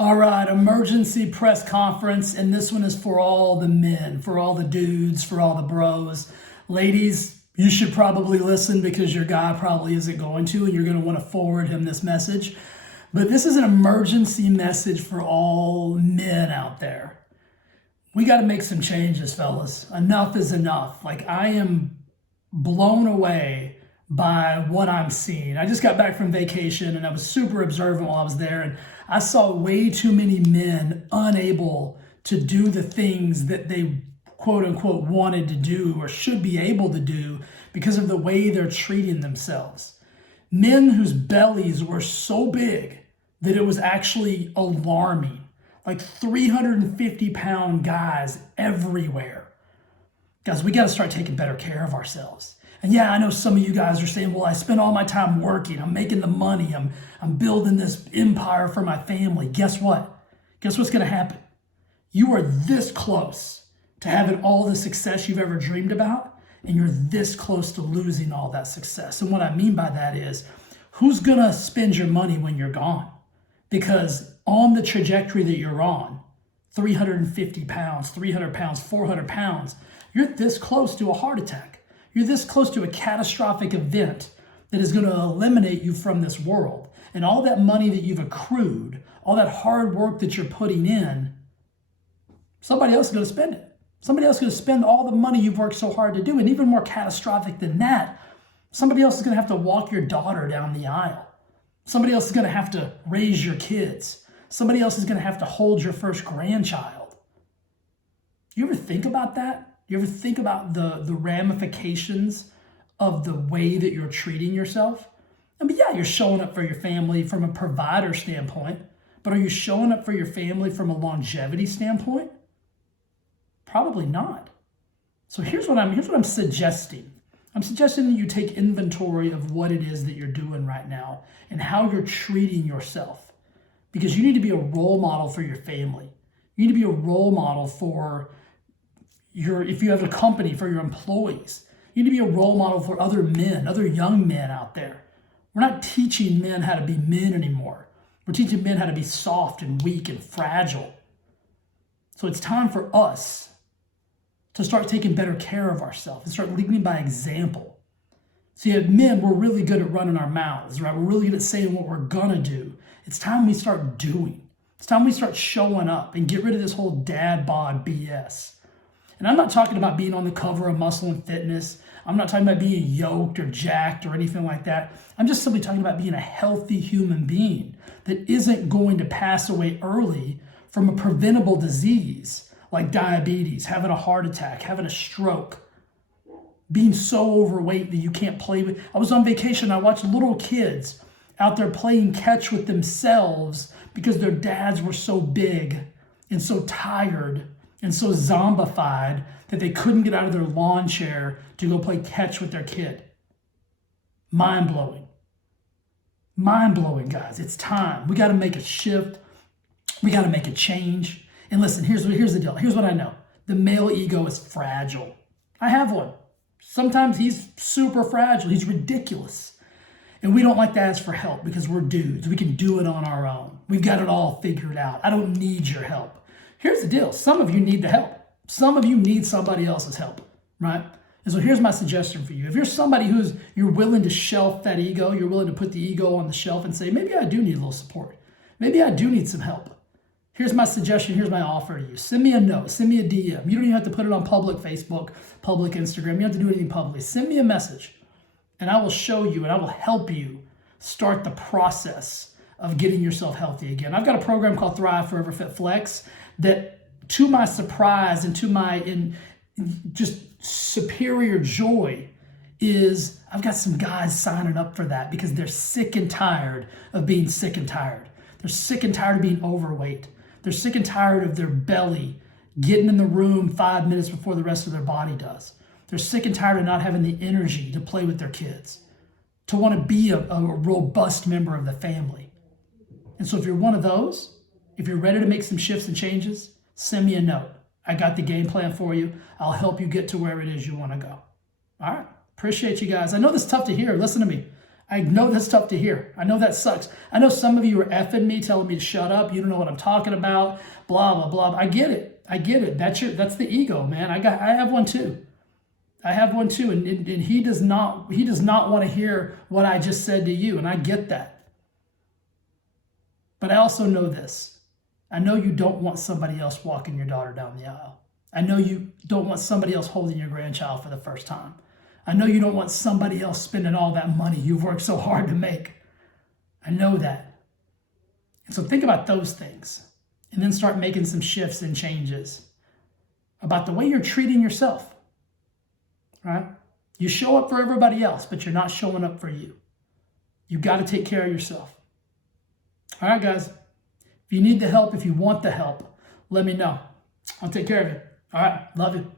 All right, emergency press conference, and this one is for all the men, for all the dudes, for all the bros. Ladies, you should probably listen because your guy probably isn't going to, and you're going to want to forward him this message. But this is an emergency message for all men out there. We got to make some changes, fellas. Enough is enough. Like, I am blown away by what I'm seeing. I just got back from vacation and I was super observant while I was there, and I saw way too many men unable to do the things that they quote unquote wanted to do or should be able to do because of the way they're treating themselves. Men whose bellies were so big that it was actually alarming. Like 350-pound guys everywhere. Guys, we got to start taking better care of ourselves. And yeah, I know some of you guys are saying, well, I spend all my time working. I'm making the money. I'm building this empire for my family. Guess what? Guess what's going to happen? You are this close to having all the success you've ever dreamed about, and you're this close to losing all that success. And what I mean by that is, who's going to spend your money when you're gone? Because on the trajectory that you're on, 350 pounds, 300 pounds, 400 pounds, you're this close to a heart attack. You're this close to a catastrophic event that is going to eliminate you from this world. And all that money that you've accrued, all that hard work that you're putting in, somebody else is going to spend it. Somebody else is going to spend all the money you've worked so hard to do. And even more catastrophic than that, somebody else is going to have to walk your daughter down the aisle. Somebody else is going to have to raise your kids. Somebody else is going to have to hold your first grandchild. You ever think about that? You ever think about the ramifications of the way that you're treating yourself? I mean, yeah, you're showing up for your family from a provider standpoint, but are you showing up for your family from a longevity standpoint? Probably not. So here's what I'm suggesting. I'm suggesting that you take inventory of what it is that you're doing right now and how you're treating yourself, because you need to be a role model for your family. You need to be a role model for if you have a company, for your employees. You need to be a role model for other men, other young men out there. We're not teaching men how to be men anymore. We're teaching men how to be soft and weak and fragile. So it's time for us to start taking better care of ourselves and start leading by example. See, as men, we're really good at running our mouths, right? We're really good at saying what we're gonna do. It's time we start doing. It's time we start showing up and get rid of this whole dad bod BS. And I'm not talking about being on the cover of Muscle and Fitness. I'm not talking about being yoked or jacked or anything like that. I'm just simply talking about being a healthy human being that isn't going to pass away early from a preventable disease like diabetes, having a heart attack, having a stroke, being so overweight that you can't play with. I was on vacation. I watched little kids out there playing catch with themselves because their dads were so big and so tired and so zombified that they couldn't get out of their lawn chair to go play catch with their kid. Mind-blowing. Mind-blowing, guys. It's time. We got to make a shift. We got to make a change. And listen, here's the deal. Here's what I know. The male ego is fragile. I have one. Sometimes he's super fragile. He's ridiculous. And we don't like to ask for help because we're dudes. We can do it on our own. We've got it all figured out. I don't need your help. Here's the deal. Some of you need the help. Some of you need somebody else's help, right? And so here's my suggestion for you. If you're somebody you're willing to shelf that ego, you're willing to put the ego on the shelf and say, maybe I do need a little support. Maybe I do need some help. Here's my suggestion. Here's my offer to you. Send me a note. Send me a DM. You don't even have to put it on public Facebook, public Instagram. You don't have to do anything publicly. Send me a message and I will show you and I will help you start the process of getting yourself healthy again. I've got a program called Thrive Forever Fit Flex that, to my surprise and to my just superior joy, is I've got some guys signing up for that because they're sick and tired of being sick and tired. They're sick and tired of being overweight. They're sick and tired of their belly getting in the room 5 minutes before the rest of their body does. They're sick and tired of not having the energy to play with their kids, to want to be a robust member of the family. And so if you're one of those, if you're ready to make some shifts and changes, send me a note. I got the game plan for you. I'll help you get to where it is you want to go. All right. Appreciate you guys. I know this is tough to hear. Listen to me. I know that's tough to hear. I know that sucks. I know some of you are effing me, telling me to shut up. You don't know what I'm talking about, blah, blah, blah. I get it. I get it. That's the ego, man. I have one too. I have one too. And he does not want to hear what I just said to you. And I get that. But I also know this. I know you don't want somebody else walking your daughter down the aisle. I know you don't want somebody else holding your grandchild for the first time. I know you don't want somebody else spending all that money you've worked so hard to make. I know that. And so think about those things and then start making some shifts and changes about the way you're treating yourself, right? You show up for everybody else, but you're not showing up for you. You've got to take care of yourself. All right, guys. If you need the help, if you want the help, let me know. I'll take care of you. All right. Love you.